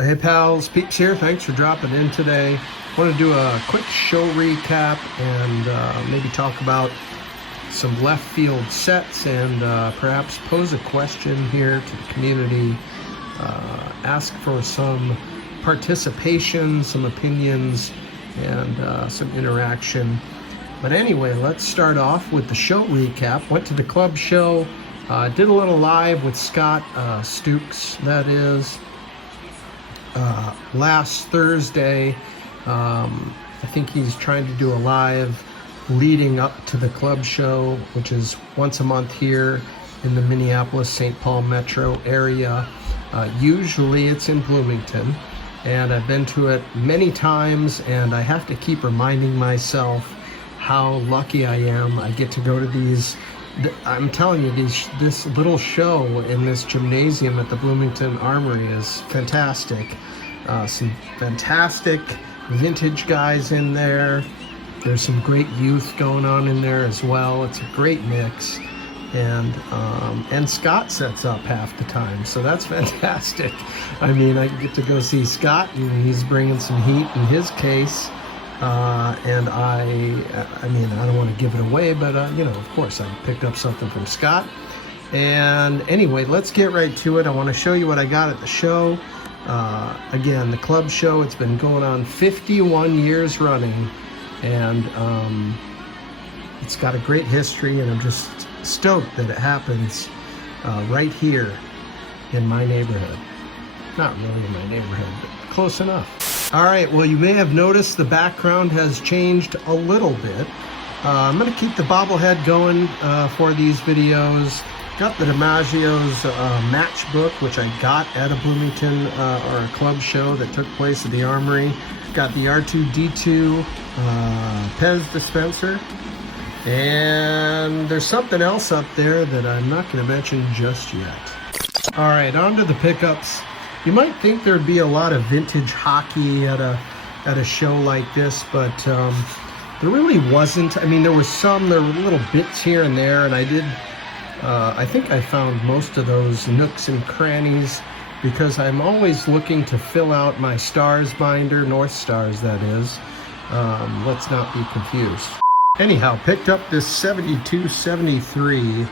Well, hey pals, Peeps here. Thanks for dropping in today. I want to do a quick show recap and maybe talk about some left field sets and perhaps pose a question here to the community. Ask for some participation, some opinions, and some interaction. But anyway, let's start off with the show recap. Went to the club show, did a little live with Scott Stukes, that is, last Thursday. I think he's trying to do a live leading up to the club show, which is once a month here in the Minneapolis-St. Paul metro area. Usually it's in Bloomington, and I've been to it many times, and I have to keep reminding myself how lucky I am. I get to go to these, I'm telling you, this little show in this gymnasium at the Bloomington Armory is fantastic. Some fantastic vintage guys in there. There's some great youth going on in there as well. It's a great mix. And Scott sets up half the time, so that's fantastic. I mean, I get to go see Scott, and he's bringing some heat in his case. And I mean, I don't want to give it away, but you know, of course, I picked up something from Scott. And anyway, let's get right to it. I want to show you what I got at the show. Again, the club show, it's been going on 51 years running, and it's got a great history, and I'm just stoked that it happens right here in my neighborhood. Not really in my neighborhood, but close enough. All right, well, you may have noticed the background has changed a little bit. I'm going to keep the bobblehead going for these videos. Got the DiMaggio's matchbook, which I got at a Bloomington or a club show that took place at the Armory. Got the R2-D2 Pez dispenser. And there's something else up there that I'm not going to mention just yet. All right, on to the pickups. You might think there'd be a lot of vintage hockey at a show like this, but there really wasn't. I mean, there were little bits here and there, and I think I found most of those nooks and crannies because I'm always looking to fill out my Stars binder, North Stars that is. Let's not be confused. Anyhow, picked up this 72-73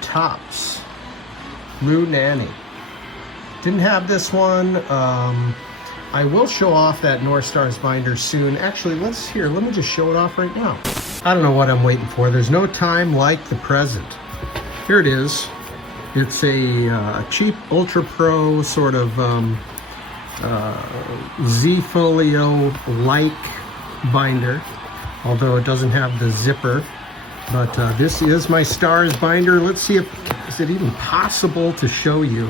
Topps Blue Nanny. Didn't have this one. I will show off that North Stars binder soon. Actually, let me just show it off right now. I don't know what I'm waiting for. There's no time like the present. Here it is. It's a cheap Ultra Pro sort of Z-Folio-like binder, although it doesn't have the zipper. But this is my Stars binder. Let's see is it even possible to show you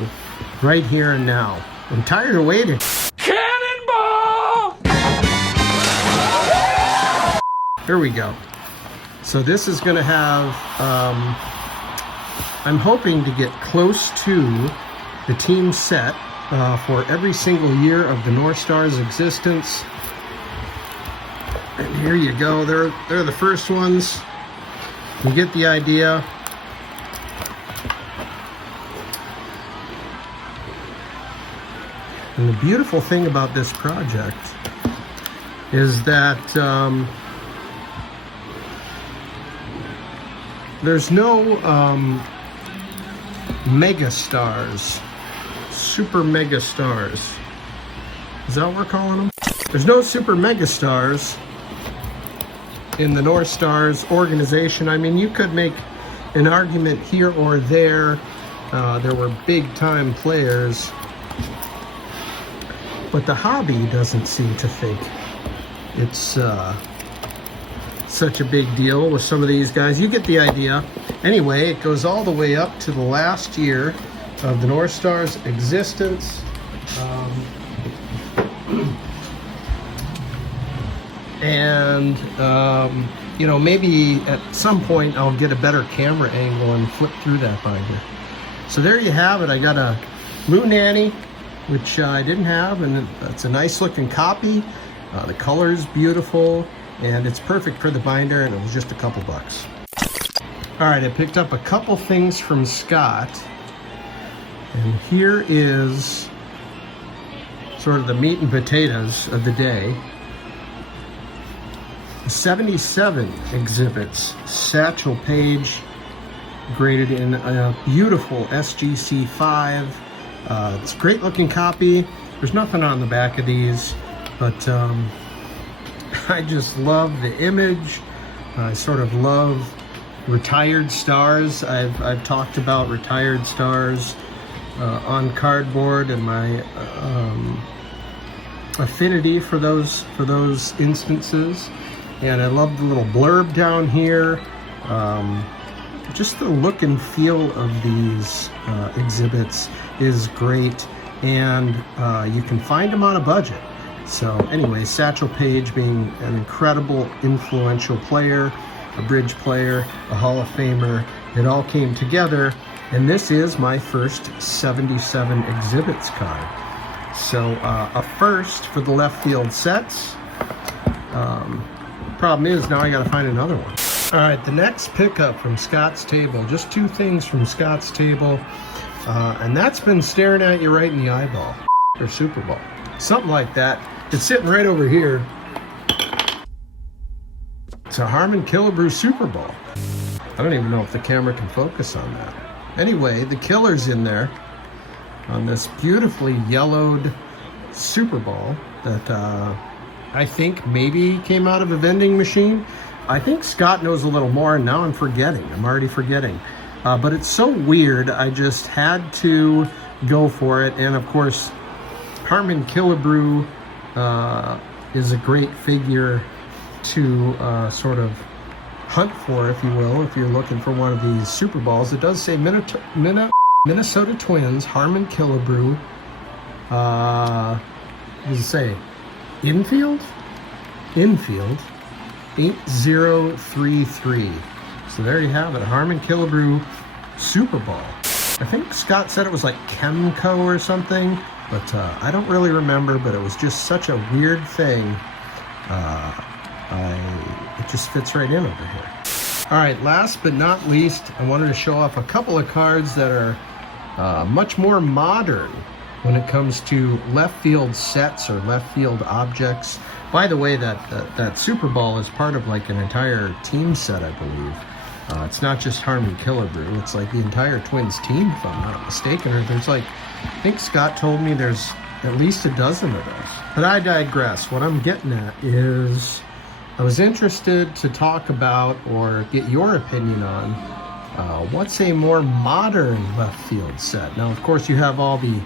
right here and now. I'm tired of waiting. Cannonball! Here we go. So this is going to have, I'm hoping to get close to the team set for every single year of the North Stars existence. And here you go. They're the first ones. You get the idea. And the beautiful thing about this project is that there's no mega stars, super mega stars. Is that what we're calling them? There's no super mega stars in the North Stars organization. I mean, you could make an argument here or there. There were big time players, but the hobby doesn't seem to think it's such a big deal with some of these guys. You get the idea. Anyway, it goes all the way up to the last year of the North Stars existence. You know, maybe at some point I'll get a better camera angle and flip through that binder. So there you have it. I got a Blue Nanny, which I didn't have, and it's a nice looking copy. The color is beautiful, and it's perfect for the binder, and it was just a couple bucks. All right, I picked up a couple things from Scott, and here is sort of the meat and potatoes of the day. 77 exhibits, Satchel Paige, graded in a beautiful SGC 5. It's a great looking copy. There's nothing on the back of these, but I just love the image. I sort of love retired stars. I've talked about retired stars on cardboard and my affinity for those instances. And I love the little blurb down here. Just the look and feel of these exhibits is great, and you can find them on a budget. So anyway, Satchel Paige being an incredible, influential player, a bridge player, a Hall of Famer, it all came together, and this is my first 77 exhibits card. So a first for the left field sets. Problem is, now I gotta find another one. All right, the next pickup from Scott's Table, just two things from Scott's Table, and that's been staring at you right in the eyeball, or Super Bowl, something like that. It's sitting right over here. It's a Harmon Killebrew Super Bowl. I don't even know if the camera can focus on that. Anyway, the killer's in there on this beautifully yellowed Super Bowl that I think maybe came out of a vending machine. I think Scott knows a little more, and now I'm forgetting. I'm already forgetting. But it's so weird, I just had to go for it. And of course, Harmon Killebrew is a great figure to sort of hunt for, if you will, if you're looking for one of these Super Bowls. It does say Minnesota Twins, Harmon Killebrew. What does it say? Infield? 8033. So there you have it, a Harmon Killebrew Super Bowl. I think Scott said it was like Chemco or something, but I don't really remember, but it was just such a weird thing. It just fits right in over here. All right, last but not least, I wanted to show off a couple of cards that are much more modern when it comes to left field sets or left field objects. By the way, that Super Bowl is part of like an entire team set, I believe. It's not just Harmon Killebrew, it's like the entire Twins team, if I'm not mistaken. Or there's like, I think Scott told me there's at least a dozen of those. But I digress. What I'm getting at is, I was interested to talk about or get your opinion on what's a more modern left field set. Now, of course, you have all the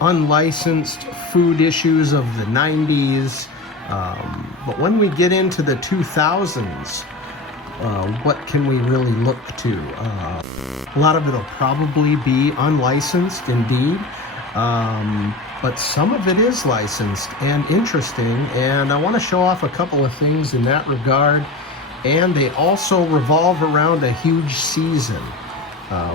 unlicensed food issues of the 90s, but when we get into the 2000s, what can we really look to? A lot of it'll probably be unlicensed indeed, but some of it is licensed and interesting, and I want to show off a couple of things in that regard. And they also revolve around a huge season,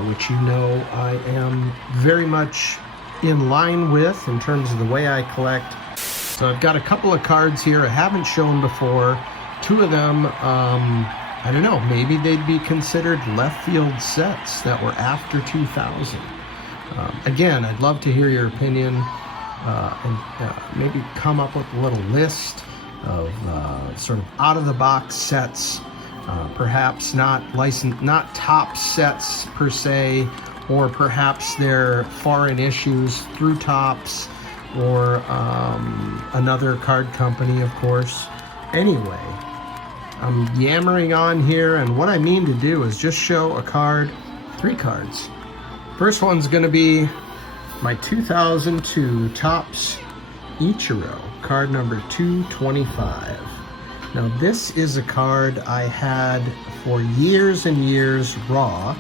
which you know I am very much in line with in terms of the way I collect. So I've got a couple of cards here I haven't shown before. Two of them, I don't know, maybe they'd be considered left field sets that were after 2000. Again, I'd love to hear your opinion, and maybe come up with a little list of sort of out-of-the-box sets, perhaps not licensed, not top sets per se, or perhaps they're foreign issues through Tops or another card company, of course. Anyway, I'm yammering on here, and what I mean to do is just show a card, 3 cards. First one's going to be my 2002 Topps Ichiro, card number 225. Now this is a card I had for years and years raw,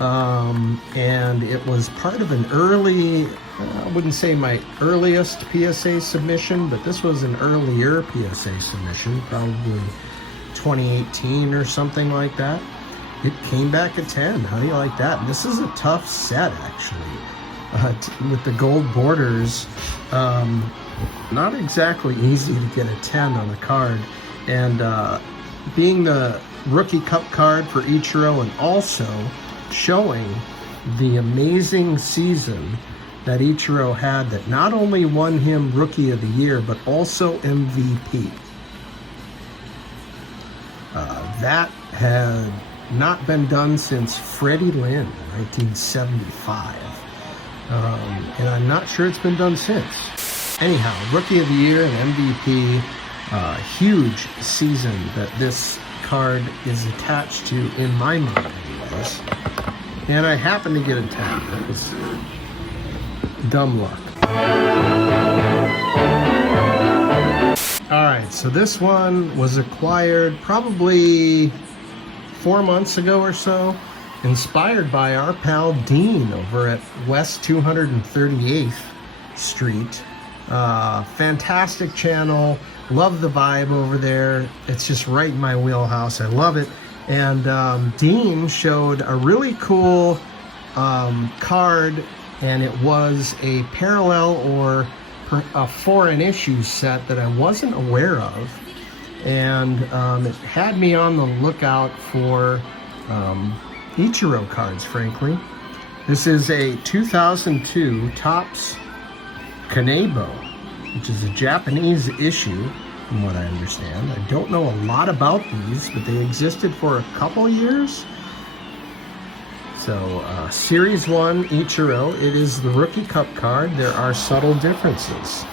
and it was part of an early, I wouldn't say my earliest PSA submission, but this was an earlier PSA submission, probably 2018 or something like that. It came back at 10. How do you like that? This is a tough set, actually, with the gold borders. Not exactly easy to get a 10 on a card, and being the rookie cup card for Ichiro, and also showing the amazing season that Ichiro had that not only won him Rookie of the Year, but also MVP. That had not been done since Freddie Lynn in 1975. And I'm not sure it's been done since. Anyhow, Rookie of the Year and MVP, huge season that this card is attached to in my mind anyways. And I happened to get a 10. That was dumb luck. All right, so this one was acquired probably 4 months ago or so, inspired by our pal Dean over at West 238th Street. Fantastic channel. Love the vibe over there. It's just right in my wheelhouse. I love it. And Dean showed a really cool card, and it was a parallel or a foreign issue set that I wasn't aware of. And it had me on the lookout for Ichiro cards, frankly. This is a 2002 Topps Kanebo, which is a Japanese issue, from what I understand. I don't know a lot about these, but they existed for a couple years. So, Series 1 Ichiro, it is the Rookie Cup card. There are subtle differences.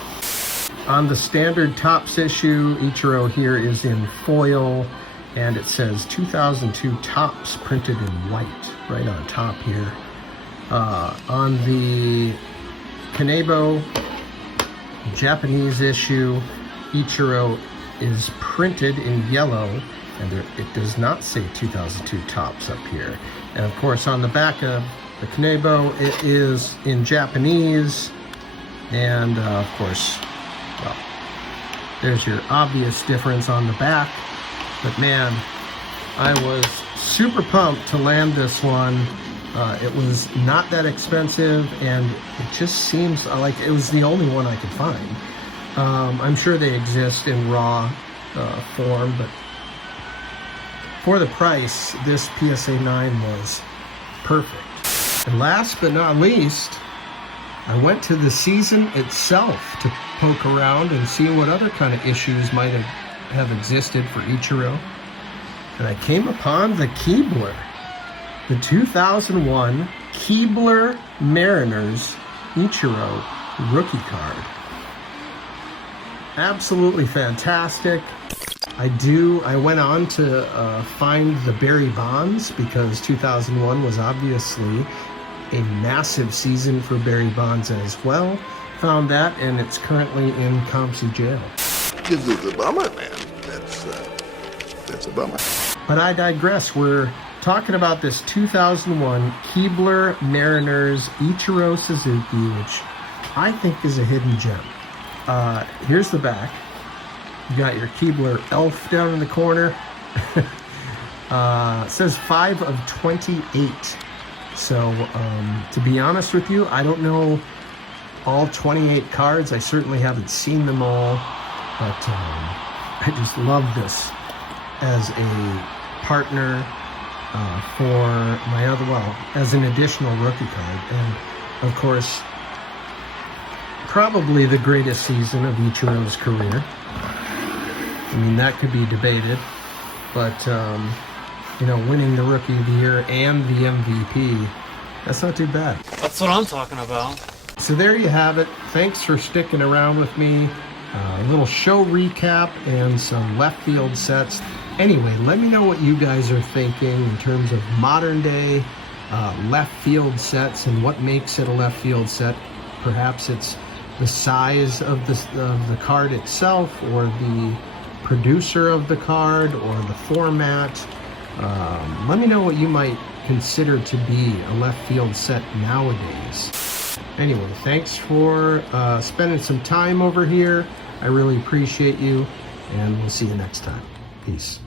On the standard Topps issue, Ichiro here is in foil, and it says 2002 Topps printed in white, right on top here. On the Kanebo Japanese issue, Ichiro is printed in yellow, and it does not say 2002 Topps up here. And of course, on the back of the Kanebo, it is in Japanese, and of course, well, there's your obvious difference on the back. But man, I was super pumped to land this one. It was not that expensive, and it just seems like it was the only one I could find. I'm sure they exist in raw form, but for the price, this PSA 9 was perfect. And last but not least, I went to the season itself to poke around and see what other kind of issues might have existed for Ichiro. And I came upon the Keebler, the 2001 Keebler Mariners Ichiro rookie card. Absolutely fantastic. I went on to find the Barry Bonds, because 2001 was obviously a massive season for Barry Bonds as well. Found that, and it's currently in COMC jail. This is a bummer, man. That's a bummer. But I digress. We're talking about this 2001 Keebler Mariners Ichiro Suzuki, which I think is a hidden gem. Here's the back. You got your Keebler elf down in the corner. It says 5 of 28. So, to be honest with you, I don't know all 28 cards. I certainly haven't seen them all. But I just love this as a partner for my other, well, as an additional rookie card. And, of course, probably the greatest season of Ichiro's career. I mean, that could be debated, but, winning the Rookie of the Year and the MVP, that's not too bad. That's what I'm talking about. So there you have it. Thanks for sticking around with me. A little show recap and some left field sets. Anyway, let me know what you guys are thinking in terms of modern day left field sets and what makes it a left field set. Perhaps it's the size of the card itself, or the producer of the card, or the format. Let me know what you might consider to be a left field set nowadays. Anyway, thanks for spending some time over here. I really appreciate you, and we'll see you next time. Peace.